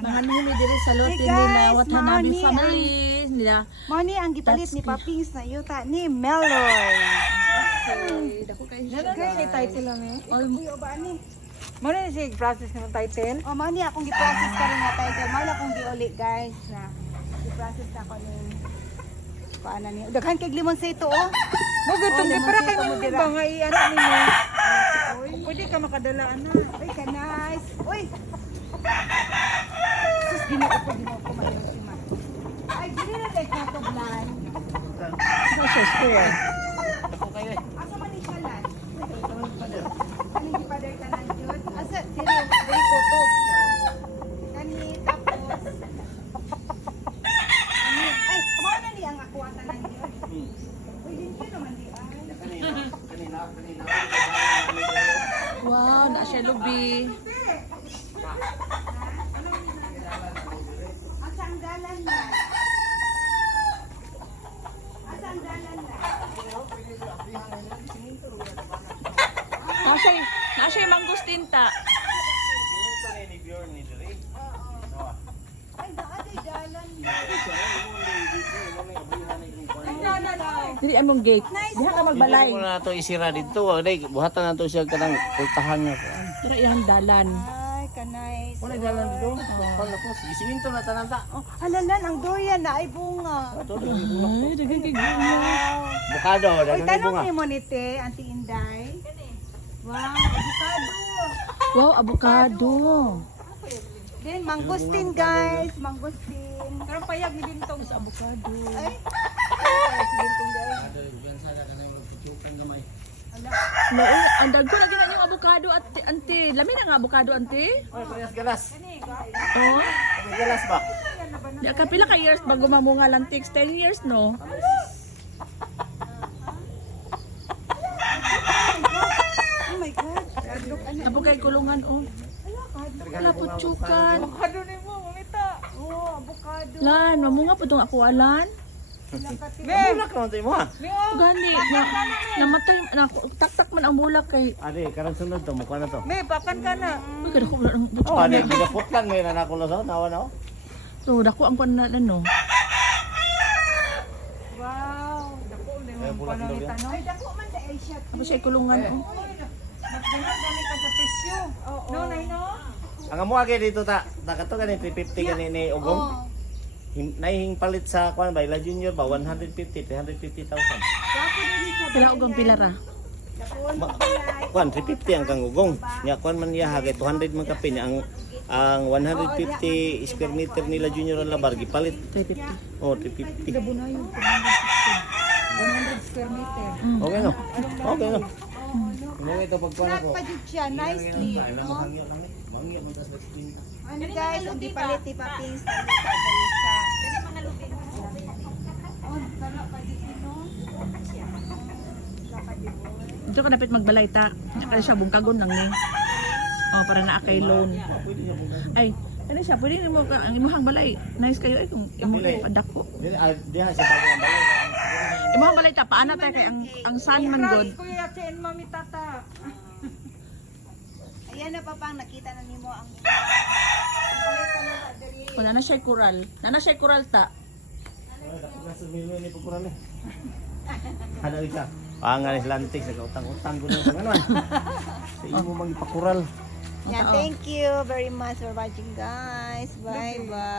Mga numi diri sa lote Hey, nila guys, Watanabe Mani, family nila. Mani ang gipalit ni Tatsuki. Papings na yuta ni Meloy. Dako kay Kay title lang eh. Kuya ba ni? Muna na siya process ng title. O Mani akong gi-process ka rin nga tayo. Mala akong giuli guys na gi-process na ko ni paano ni. Daghan kay limon sa ito oh. Mo gutong lemon para sa kay ito mo mo dira. ba nga i-ano nimo. Kung pwede ka makadala ana. Uy, ka nice. Uy. Sus, ginoo ko mayroon si Ma. Ay, gini na dahil katublan. sa school. Asa man ni siya lan? Kani di pader ka nan jud. Asa, sino? Dili ko to. Kani, tapos. Kani, ay, mo na ni ang ako ata nan jud. Uy, din ko naman di ay. Wow, na siya lubi. Asa ang dalan na? Asa ang dalan na? Na siya mangustinta. Ay, daadi dalan na. Dili among gate. Diha ka magbalay. Hindi mo na ito isira dito. Ay, buhatan na ito siya kanang pultahan nga. Dira iyang dalan. Ay, kanay. Wala jalan dito. Wala po. Isiminto na tananta. Oh, halalan ang doyan na ay bunga. Ay, dagang kay gunya. Bukado. Uy, Dagan tanong bunga. ni mo ni te, Auntie Inday. Wow, avocado. Wow, avocado. Then, mangustin guys, mangustin. Karon payag ni bintong Sa avocado. Ay, ay, sigintong guys. No, ang dagko na gina yung avocado at ante. Lami na nga avocado ante. Ay, parehas galas. Oh. May galas ba? Di ka pila ka years bago mamunga lantiks? 10 years no. Oh my God. Look, ano? Apo kay kulungan oh. Wala po tsukan. avocado nimo mamita. Oh, avocado. Lan, mamunga po itong ako alan. Bulak naman tayo mo ha. Gani, namatay, taktak man ang bulak kay. Ade, karang sunod to. Mukha na to. Me pakan ka na. Uy, kada ko wala ng butso. Oh, ade, ginapot lang. May nanakulo sa nawa na oh. So, dako ang kwan na ano. Wow, dako ni Ay, mo bulak daw yan. panangitan no. Ay, dako man dahil siya. Ako siya kulungan oh. Mas gani ka sa presyo. No, nay no. Ang amo agi dito ta. Nakato gani 350 gani ni Ugong. Oh. Naihing palit sa kwan ba? Ila Junior ba? 150,000. Dako din siya. Pila og ang pilara. Ma- Kwan 350 ang kang Ugong. Nya kwan man niya hagay 200 man kapin ang 150 square meter nila Junior ang labar gipalit. 350. Oh, 350. Bunayon 100 square meter. Okay no. Okay no. Ano ito pagkuhan Flat ko? pa dyan siya, nicely. No? Mangyo mo tas nagpinta. Ano guys, hindi palit ni Papings. Dalisa. Oh, sarap pa dito, no? Dito ka dapat magbalay ta. Kaya siya bungkagon lang ni. Oh, para na kay loan. Ay, ano siya, pwede mo ang imuhang balay. Nice kayo ay kung imuhang padako. Diha sa bago ang balay. Imuhang balay ta paana ta kay ang sun man god. Kuya Chen mami tata. Ayan na papang nakita na nimo ang palit ka na diri. Kung na siya coral. Na siya coral ta. Nasa milo ni pukuran ni. Ano isa? Pangan is lantik sa utang-utang ko ng ano. Sa imo mang ipakural. Yeah, thank you very much for watching guys. Bye bye.